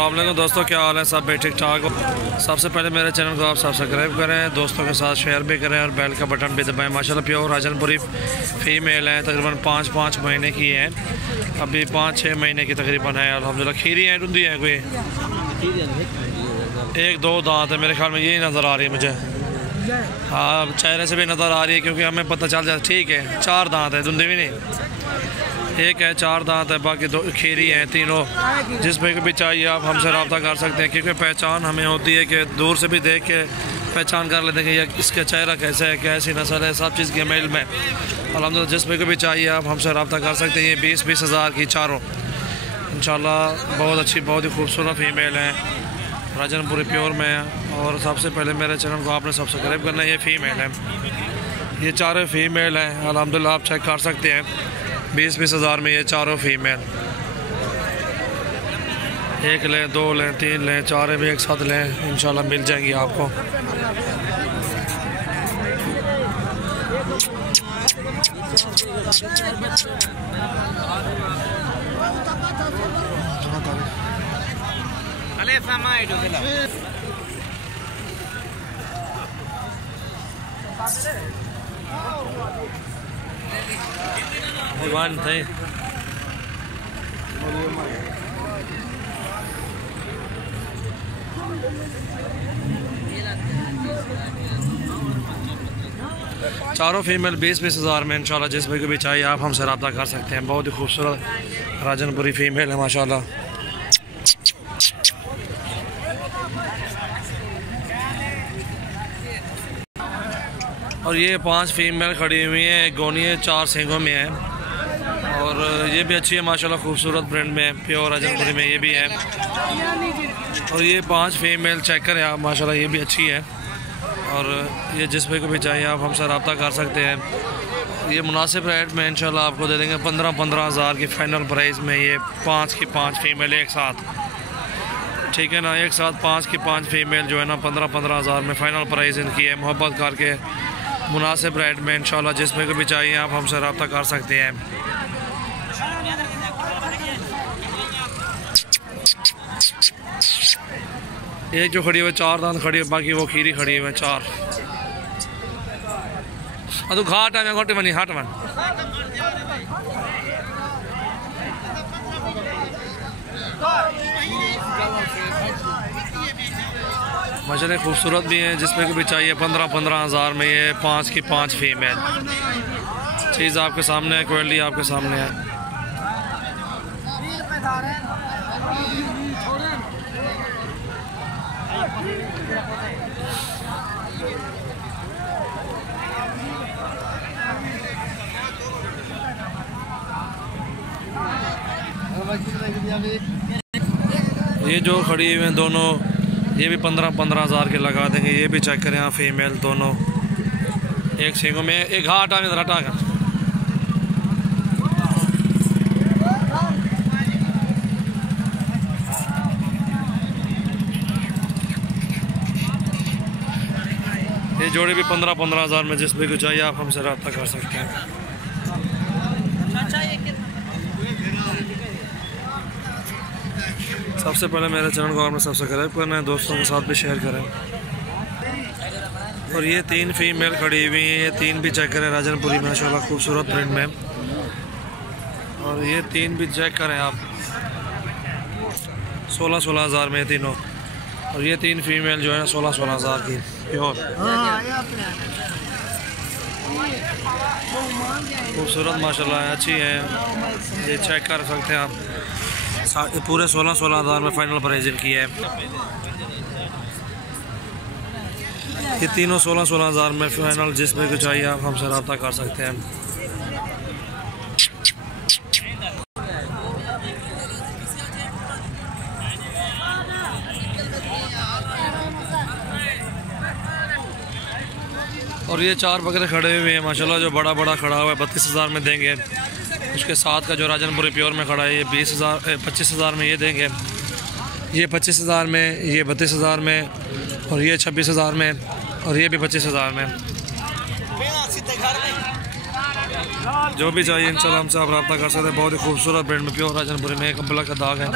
अस्सलाम वालेकुम दोस्तों, क्या हाल है? सब भी ठीक ठाक हो? सबसे पहले मेरे चैनल को आप सब्सक्राइब करें, दोस्तों के साथ शेयर भी करें और बेल का बटन भी दबाएं। माशाल्लाह प्योर राजनपुरी फ़ीमेल है, तकरीबन 5 महीने की है, अभी 5-6 महीने की तकरीबन है। अल्हम्दुलिल्लाह खीरी है, डूंदी है, कोई 1-2 दांत है मेरे ख्याल में, यही नज़र आ रही है मुझे। हाँ, चेहरे से भी नज़र आ रही है क्योंकि हमें पता चल जाता। ठीक है, 4 दांत है, धुंधी भी नहीं, एक है, 4 दांत है, बाकी 2 खीरी हैं तीनों। जिसमें भी चाहिए आप हमसे रब्ता कर सकते हैं, क्योंकि पहचान हमें होती है कि दूर से भी देख के पहचान कर लेते हैं कि यह इसका चेहरा कैसा है, कैसी नस्ल है, सब चीज़ के मेल में अल्हम्दुलिल्लाह। जिसमें भी चाहिए आप हमसे रब्ता कर सकते हैं। ये 20-20 हज़ार की चारों इंशाल्लाह बहुत अच्छी, बहुत ही खूबसूरत फीमेल है, राजनपुरी प्योर में है। और सबसे पहले मेरे चैनल को आपने सब्सक्राइब करना है। ये फ़ीमेल है, ये चारों फीमेल हैं अल्हम्दुलिल्लाह, आप चेक कर सकते हैं। 20-20 हज़ार में ये चारों फीमेल, 1 लें, 2 लें, 3 लें, 4 भी एक साथ लें, इंशाल्लाह मिल जाएंगी आपको। वन थे चारों फीमेल 20-20 हज़ार में इंशाल्लाह। जिसमें को भी चाहिए आप हमसे रब्ता कर सकते हैं। बहुत ही खूबसूरत राजनपुरी फीमेल है माशाल्लाह। और ये 5 फीमेल खड़ी हुई हैं, एक गोनी है, 4 सींगों में है, और ये भी अच्छी है माशाल्लाह, खूबसूरत ब्रांड में, प्योर राजनपुरी में ये भी है। और ये 5 फीमेल चेक करें आप माशाल्लाह, ये भी अच्छी है। और ये जिसमें को भी चाहिए आप हमसे रब्ता कर सकते हैं। ये मुनासिब रेट में इंशाल्लाह आपको दे देंगे 15-15 हज़ार की फ़ाइनल प्राइस में। ये 5 की 5 फीमेल एक साथ, ठीक है ना, एक साथ 5 की 5 फीमेल जो है ना 15-15 हज़ार में फ़ाइनल प्राइस इनकी है। मोहब्बत करके मुनासिब रेट में इंशाल्लाह जिसमें को भी चाहिए आप हमसे रब्ता कर सकते हैं। एक जो खड़ी हुई 4 दांत खड़ी है, बाकी वो खीरी खड़ी हुई है 4। ಅದು ಘಾಟ में घोटे बनी हाट में मशरे खूबसूरत भी हैं, जिसमें को भी चाहिए 15-15 हज़ार में। ये 5 की 5 फीमेल, चीज़ आपके सामने है, क्वालिटी आपके सामने है। ये जो खड़ी हुई हैं दोनों, ये भी 15-15 हज़ार के लगा देंगे। ये भी चेक करें आप, फीमेल दोनों, एक सींगों में, एक घाटा में हटा कर। ये जोड़ी भी 15-15 हज़ार में, जिस भी कुछ चाहिए आप हमसे रब्ता कर सकते हैं। सबसे पहले मेरे चैनल को आपने सब्सक्राइब करना है, दोस्तों के साथ भी शेयर करें। और ये 3 फीमेल खड़ी हुई हैं, ये 3 भी चेक करें, राजनपुरी माशाल्लाह खूबसूरत प्रिंट में। और ये 3 भी चेक करें आप, 16-16 हज़ार में तीनों। और ये 3 फीमेल जो है 16-16 हज़ार की प्योर खूबसूरत माशाल्लाह अच्छी है। ये चेक कर सकते हैं आप, पूरे 16-16 हज़ार में फ़ाइनल प्राइस इनकी है। ये तीनों 16-16 हज़ार में फ़ाइनल, जिसमें कुछ चाहिए आप हमसे रब्ता कर सकते हैं। और ये 4 बकरे खड़े हुए हैं माशाल्लाह, जो बड़ा खड़ा हुआ है 32 हज़ार में देंगे। उसके साथ का जो राजनपुरी प्योर में खड़ा है, ये 25 हज़ार में ये देंगे। ये 25 हज़ार में, ये 32 हज़ार में, और ये 26 हज़ार में, और ये भी 25 हज़ार में। जो भी चाहिए इंशाल्लाह हमसे आप रब्ता कर सकते हैं। बहुत ही खूबसूरत ब्रांड में प्योर राजनपुरी में, एक अब्बला का दाग है।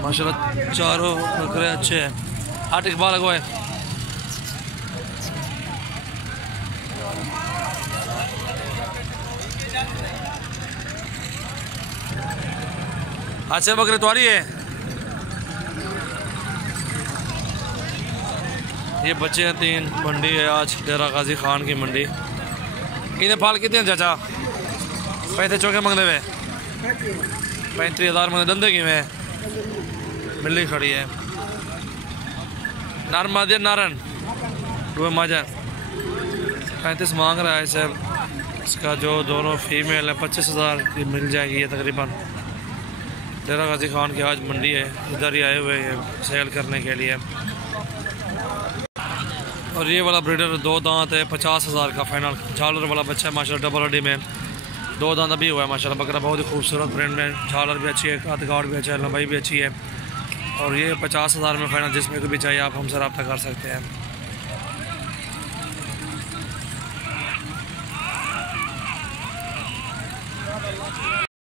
माशाल्लाह चारों बकरे अच्छे हैं। 8 इकबाल लगवाए। अच्छे बकरे तुम्हारी है। ये बच्चे हैं 3। मंडी है आज डेरा गाजी खान की मंडी। इन्हें फाल कितने हैं चाचा? 35 चौके मंगने हुए 35,000 मंगने। धंधे की में मिली खड़ी है। नार मादिया नारन दो माजा 35 मांग रहा है सर। इसका जो दोनों फीमेल है 25,000 की मिल जाएगी ये तकरीबन। डेरा गाजी खान की आज मंडी है, इधर ही आए हुए हैं सेल करने के लिए। और ये वाला ब्रीडर 2 दांत है 50,000 का फाइनल। झालर वाला बच्चा है माशाल्लाह, डबल हड्डी में 2 दांत अभी हुआ है माशाल्लाह। बकरा बहुत ही खूबसूरत प्रिंट में, झालर भी अच्छी है, कदगाड़ भी अच्छा है, लंबाई भी अच्छी है। और ये 50,000 में फाइनल। जिसमें को भी चाहिए आप हमसे रब्ता कर सकते हैं।